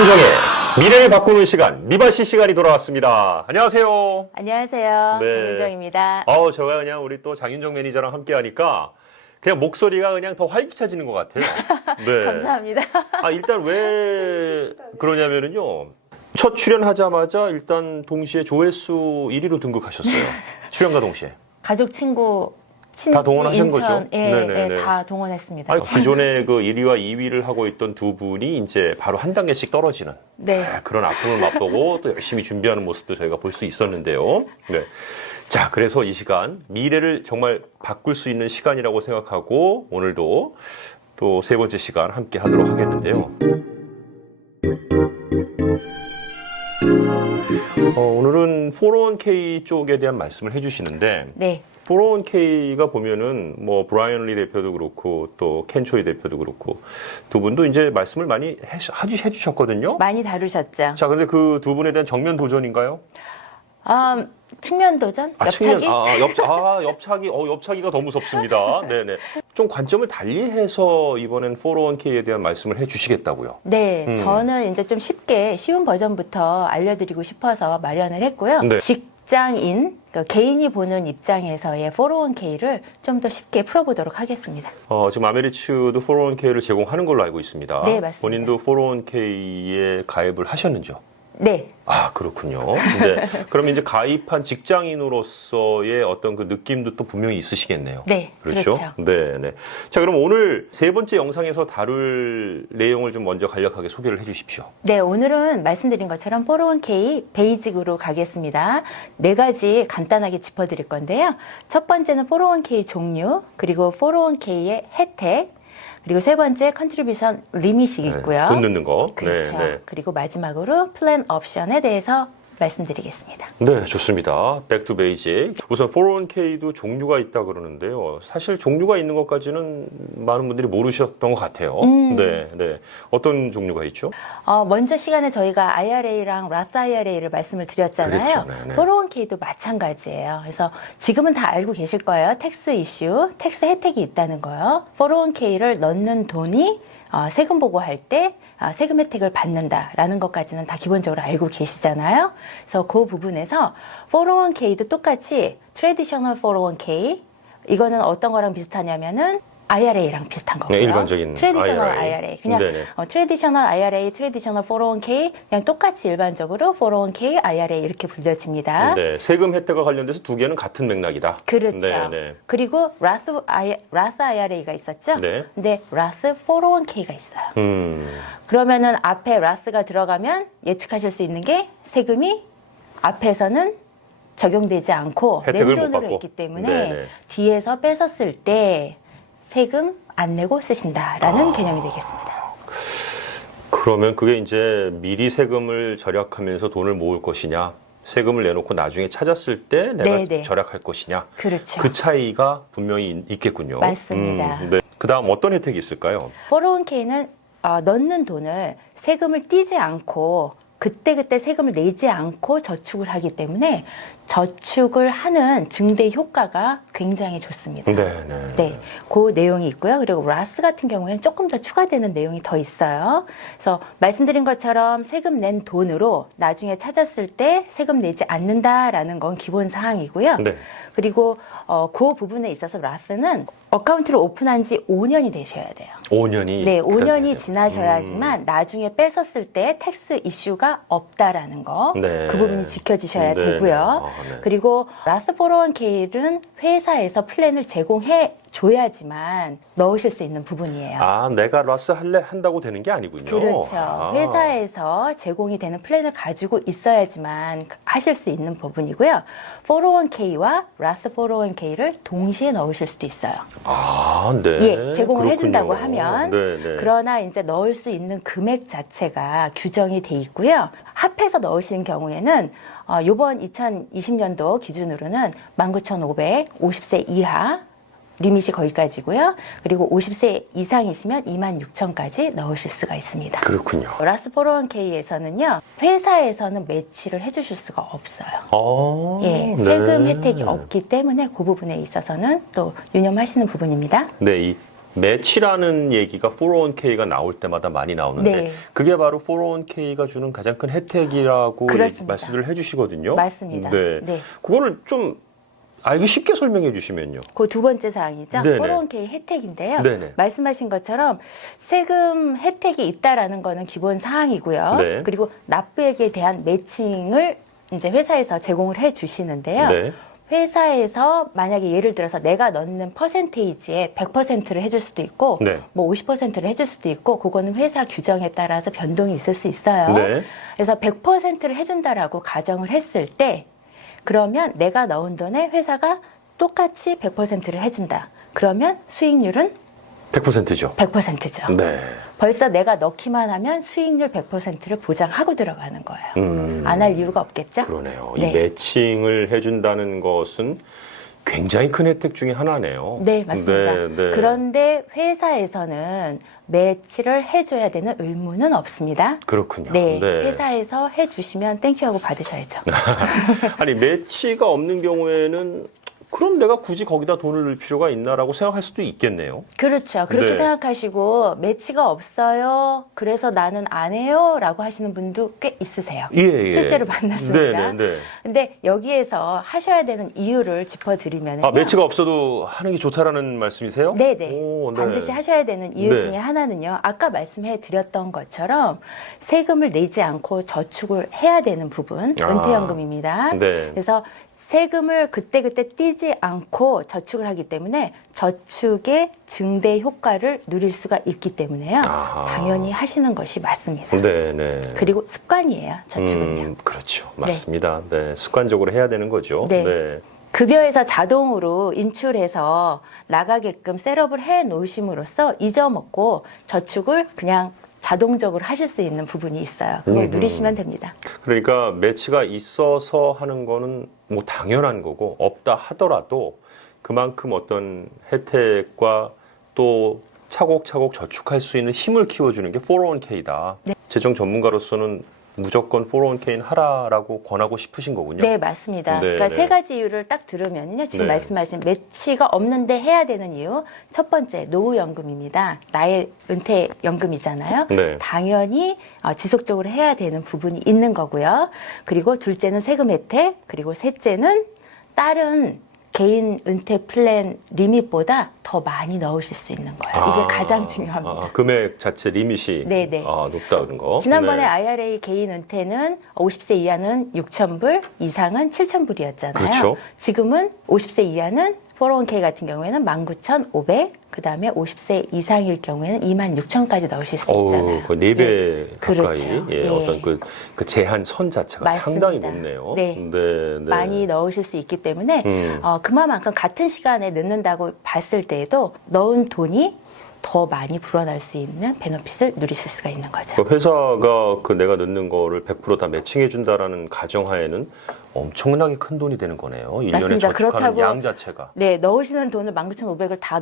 장윤정의 미래를 바꾸는 시간, 리바시 시간이 돌아왔습니다. 안녕하세요. 안녕하세요. 네. 장윤정입니다. 제가 그냥 우리 또 장윤정 매니저랑 함께 하니까 그냥 목소리가 그냥 더 활기차지는 것 같아요. 네. 감사합니다. 일단 왜 그러냐면은요. 첫 출연하자마자 일단 동시에 조회수 1위로 등극하셨어요. 출연과 동시에. 가족, 친구, 다 동원하신 인천, 거죠? 예, 네네네. 예, 다 동원했습니다. 기존에 그 1위와 2위를 하고 있던 두 분이 이제 바로 한 단계씩 떨어지는 네. 그런 아픔을 맛보고 또 열심히 준비하는 모습도 저희가 볼 수 있었는데요. 네. 자, 그래서 이 시간 미래를 정말 바꿀 수 있는 시간이라고 생각하고 오늘도 또 세 번째 시간 함께 하도록 하겠는데요. 오늘은 401k 쪽에 대한 말씀을 해주시는데 네. 401k가 보면은 뭐 브라이언 리 대표도 그렇고 또 켄 초이 대표도 그렇고 두 분도 이제 말씀을 많이 해주셨거든요. 많이 다루셨죠. 자, 근데 그 두 분에 대한 정면 도전인가요? 측면 도전? 옆차기? 옆차기가 더 무섭습니다. 네네. 좀 관점을 달리해서 이번엔 401k에 대한 말씀을 해주시겠다고요. 네. 저는 이제 좀 쉬운 버전부터 알려드리고 싶어서 마련을 했고요. 네. 직장인, 그러니까 개인이 보는 입장에서의 401k를 좀 더 쉽게 풀어보도록 하겠습니다. 지금 아메리츠도 401k를 제공하는 걸로 알고 있습니다. 네, 맞습니다. 본인도 401k에 가입을 하셨는지요? 네. 그렇군요. 네. 그럼 이제 가입한 직장인으로서의 어떤 그 느낌도 또 분명히 있으시겠네요. 네. 그렇죠? 네, 네. 자, 그럼 오늘 세 번째 영상에서 다룰 내용을 좀 먼저 간략하게 소개를 해 주십시오. 네, 오늘은 말씀드린 것처럼 401k 베이직으로 가겠습니다. 네 가지 간단하게 짚어드릴 건데요. 첫 번째는 401k 종류, 그리고 401k의 혜택, 그리고 세 번째 컨트리뷰션 리밋이 있고요. 돈 넣는 거. 그렇죠. 네, 네. 그리고 마지막으로 플랜 옵션에 대해서 말씀드리겠습니다. 네, 좋습니다. 백 투 베이직. 우선 401k도 종류가 있다 그러는데요. 사실 종류가 있는 것까지는 많은 분들이 모르셨던 것 같아요. 네, 네. 어떤 종류가 있죠? 먼저 시간에 저희가 IRA랑 라스 IRA를 말씀을 드렸잖아요. 그렇죠. 네네. 401k도 마찬가지예요. 그래서 지금은 다 알고 계실 거예요. 텍스 이슈, 텍스 혜택이 있다는 거요. 401k를 넣는 돈이 세금 보고할 때 세금 혜택을 받는다라는 것까지는 다 기본적으로 알고 계시잖아요. 그래서 그 부분에서 401k도 똑같이 트래디셔널 401k, 이거는 어떤 거랑 비슷하냐면은 IRA랑 비슷한 거고요. 네, 일반적인 트래디셔널 IRA. IRA. 그냥 네네. 트래디셔널 IRA, 트래디셔널 401k 그냥 똑같이 일반적으로 401k, IRA 이렇게 불려집니다. 네, 세금 혜택과 관련돼서 두 개는 같은 맥락이다. 그렇죠. 네, 네. 그리고 라스 IRA가 있었죠? 네. 근데 라스 401k가 있어요. 그러면은 앞에 라스가 들어가면 예측하실 수 있는 게 세금이 앞에서는 적용되지 않고 혜택을 못 랜돈으로 받고. 했기 때문에 네네. 뒤에서 뺏었을 때 세금 안 내고 쓰신다라는 개념이 되겠습니다. 그러면 그게 이제 미리 세금을 절약하면서 돈을 모을 것이냐, 세금을 내놓고 나중에 찾았을 때 내가 네네. 절약할 것이냐. 그렇죠. 그 차이가 분명히 있겠군요. 맞습니다. 네. 그 다음 어떤 혜택이 있을까요? 401k는 넣는 돈을 세금을 떼지 않고 그때그때 세금을 내지 않고 저축을 하기 때문에 저축을 하는 증대 효과가 굉장히 좋습니다. 네, 네. 네, 그 내용이 있고요. 그리고 라스 같은 경우에는 조금 더 추가되는 내용이 더 있어요. 그래서 말씀드린 것처럼 세금 낸 돈으로 나중에 찾았을 때 세금 내지 않는다라는 건 기본 사항이고요. 네. 그리고 그 부분에 있어서 라스는 어카운트를 오픈한 지 5년이 되셔야 돼요. 5년이. 네, 5년이 지나셔야지만 나중에 뺏었을 때 텍스 이슈가 없다라는 거. 네. 그 부분이 지켜지셔야 네, 되고요. 네. 네. 그리고 라스 401k는 회사에서 플랜을 제공해 줘야지만 넣으실 수 있는 부분이에요. 내가 라스 한다고 되는 게 아니군요. 그렇죠. 회사에서 제공이 되는 플랜을 가지고 있어야지만 하실 수 있는 부분이고요. 401k와 라스 401k를 동시에 넣으실 수도 있어요. 네. 예, 제공을 그렇군요. 해준다고 하면. 네, 네. 그러나 이제 넣을 수 있는 금액 자체가 규정이 돼 있고요. 합해서 넣으시는 경우에는 이번 2020년도 기준으로는 19,500, 50세 이하 리밋이 거기까지고요. 그리고 50세 이상이시면 26,000까지 넣으실 수가 있습니다. 그렇군요. 라스 401k에서는요. 회사에서는 매치를 해주실 수가 없어요. 예, 세금 네. 혜택이 없기 때문에 그 부분에 있어서는 또 유념하시는 부분입니다. 네, 이 매치라는 얘기가 401k가 나올 때마다 많이 나오는데 네. 그게 바로 401k가 주는 가장 큰 혜택이라고 그렇습니다. 말씀을 해주시거든요. 맞습니다. 네. 네. 그거를 좀 알기 쉽게 설명해 주시면요. 그 두 번째 사항이죠. 네네. 401k 혜택인데요. 네네. 말씀하신 것처럼 세금 혜택이 있다라는 거는 기본 사항이고요. 네. 그리고 납부액에 대한 매칭을 이제 회사에서 제공을 해 주시는데요. 네. 회사에서 만약에 예를 들어서 내가 넣는 퍼센테이지에 100%를 해줄 수도 있고 네. 뭐 50%를 해줄 수도 있고 그거는 회사 규정에 따라서 변동이 있을 수 있어요. 네. 그래서 100%를 해준다라고 가정을 했을 때 그러면 내가 넣은 돈에 회사가 똑같이 100%를 해준다. 그러면 수익률은 100%죠. 100%죠. 네. 벌써 내가 넣기만 하면 수익률 100%를 보장하고 들어가는 거예요. 안 할 이유가 없겠죠? 그러네요. 네. 이 매칭을 해준다는 것은 굉장히 큰 혜택 중에 하나네요. 네, 맞습니다. 네, 네. 그런데 회사에서는 매치를 해줘야 되는 의무는 없습니다. 그렇군요. 네, 회사에서 해주시면 땡큐하고 받으셔야죠. 아니 매치가 없는 경우에는 그럼 내가 굳이 거기다 돈을 넣을 필요가 있나라고 생각할 수도 있겠네요. 그렇죠. 그렇게 네. 생각하시고 매치가 없어요. 그래서 나는 안 해요. 라고 하시는 분도 꽤 있으세요. 예. 실제로 만났습니다. 네. 근데 여기에서 하셔야 되는 이유를 짚어드리면 아, 매치가 없어도 하는 게 좋다라는 말씀이세요? 네네. 오, 네. 반드시 하셔야 되는 이유 네. 중에 하나는요. 아까 말씀해 드렸던 것처럼 세금을 내지 않고 저축을 해야 되는 부분, 아. 은퇴연금입니다. 네. 그래서 세금을 그때그때 떼지 않고 저축을 하기 때문에 저축의 증대 효과를 누릴 수가 있기 때문에요. 아하. 당연히 하시는 것이 맞습니다. 네. 그리고 습관이에요. 저축은요. 그렇죠. 맞습니다. 네. 습관적으로 해야 되는 거죠. 네. 급여에서 자동으로 인출해서 나가게끔 셋업을 해 놓으심으로써 잊어먹고 저축을 그냥 자동적으로 하실 수 있는 부분이 있어요. 그걸 누리시면 됩니다. 그러니까 매치가 있어서 하는 거는 뭐 당연한 거고 없다 하더라도 그만큼 어떤 혜택과 또 차곡차곡 저축할 수 있는 힘을 키워주는 게 401k다. 네. 재정 전문가로서는 무조건 401k는 하라라고 권하고 싶으신 거군요. 네, 맞습니다. 네, 그러니까 네. 세 가지 이유를 딱 들으면요. 지금 네. 말씀하신 매치가 없는데 해야 되는 이유. 첫 번째, 노후연금입니다. 나의 은퇴연금이잖아요. 네. 당연히 지속적으로 해야 되는 부분이 있는 거고요. 그리고 둘째는 세금 혜택. 그리고 셋째는 다른 개인 은퇴 플랜 리밋보다 더 많이 넣으실 수 있는 거예요. 이게 가장 중요합니다. 금액 자체 리밋이 네네. 높다 그런 거. 지난번에 네. IRA 개인 은퇴는 50세 이하는 6,000불, 이상은 7,000불이었잖아요. 그렇죠. 지금은 50세 이하는 401k 같은 경우에는 19,500, 그 다음에 50세 이상일 경우에는 26,000까지 넣으실 수 있잖아요. 그 4배 가까이 그렇죠. 예, 예. 어떤 그 제한 선 자체가 맞습니다. 상당히 높네요. 네. 네. 많이 넣으실 수 있기 때문에 그만큼 같은 시간에 넣는다고 봤을 때에도 넣은 돈이 더 많이 불어날 수 있는 베너핏을 누리실 수가 있는 거죠. 그 회사가 그 내가 넣는 거를 100% 다 매칭해 준다라는 가정하에는 엄청나게 큰 돈이 되는 거네요. 1년에 맞습니다. 저축하는 그렇다고- 양 자체가. 네, 넣으시는 돈을 19,500을 다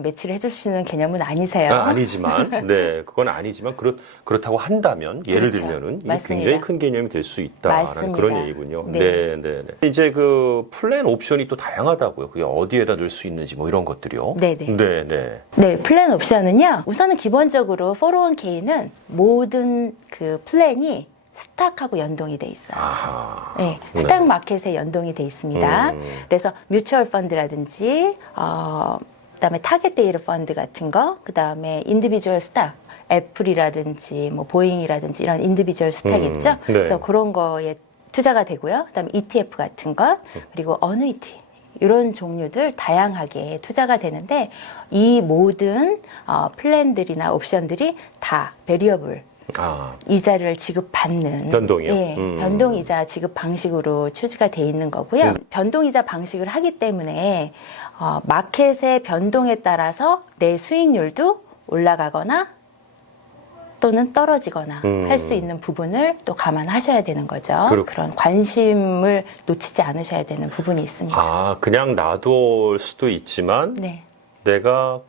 매치를 해주시는 개념은 아니세요. 아니지만, 네, 그건 아니지만 그렇다고 한다면 예를 그렇죠. 들면은 이게 맞습니다. 굉장히 큰 개념이 될 수 있다라는 맞습니다. 그런 얘기군요. 네. 네. 이제 그 플랜 옵션이 또 다양하다고요. 그게 어디에다 넣을 수 있는지 뭐 이런 것들이요. 네네. 네. 네, 플랜 옵션은요. 우선은 기본적으로 401k는 모든 그 플랜이 스탁하고 연동이 돼 있어요. 아하. 네, 네. 스탁 마켓에 연동이 돼 있습니다. 그래서 뮤추얼 펀드라든지 그다음에 타겟 데이트 펀드 같은 거, 그다음에 인디비주얼 스탁, 애플이라든지 뭐 보잉이라든지 이런 인디비주얼 스탁 있죠. 네. 그래서 그런 거에 투자가 되고요. 그다음에 ETF 같은 것, 그리고 어누이티 이런 종류들 다양하게 투자가 되는데 이 모든 플랜들이나 옵션들이 다 베리어블 이자를 지급받는 변동이요? 예, 변동이자 지급 방식으로 추지가 돼 있는 거고요. 변동이자 방식을 하기 때문에 마켓의 변동에 따라서 내 수익률도 올라가거나 또는 떨어지거나 할 수 있는 부분을 또 감안하셔야 되는 거죠. 그런 관심을 놓치지 않으셔야 되는 부분이 있습니다. 그냥 놔둘 수도 있지만 네. 내가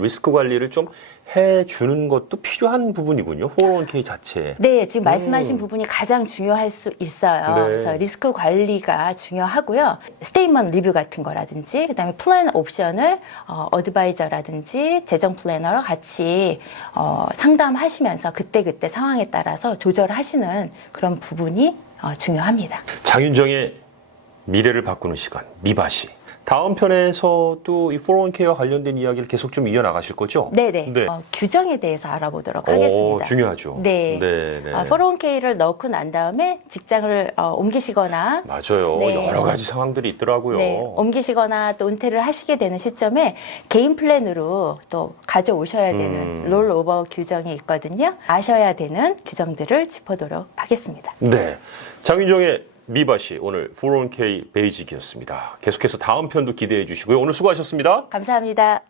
리스크 관리를 좀 해주는 것도 필요한 부분이군요. 401k 자체에. 네, 지금 말씀하신 부분이 가장 중요할 수 있어요. 네. 그래서 리스크 관리가 중요하고요. 스테이트먼트 리뷰 같은 거라든지, 그다음에 플랜 옵션을 어드바이저라든지 재정 플래너랑 같이 상담하시면서 그때그때 상황에 따라서 조절하시는 그런 부분이 중요합니다. 장윤정의 미래를 바꾸는 시간, 미바시. 다음 편에서도 이 401k와 관련된 이야기를 계속 좀 이어나가실 거죠? 네네. 네. 규정에 대해서 알아보도록 하겠습니다. 중요하죠. 네. 네. 401k를 넣고 난 다음에 직장을 옮기시거나 맞아요. 네. 여러 가지 상황들이 있더라고요. 네, 옮기시거나 또 은퇴를 하시게 되는 시점에 개인 플랜으로 또 가져오셔야 되는 롤오버 규정이 있거든요. 아셔야 되는 규정들을 짚어보도록 하겠습니다. 네. 장윤정의 미바시 오늘 401k 베이직이었습니다. 계속해서 다음 편도 기대해 주시고요. 오늘 수고하셨습니다. 감사합니다.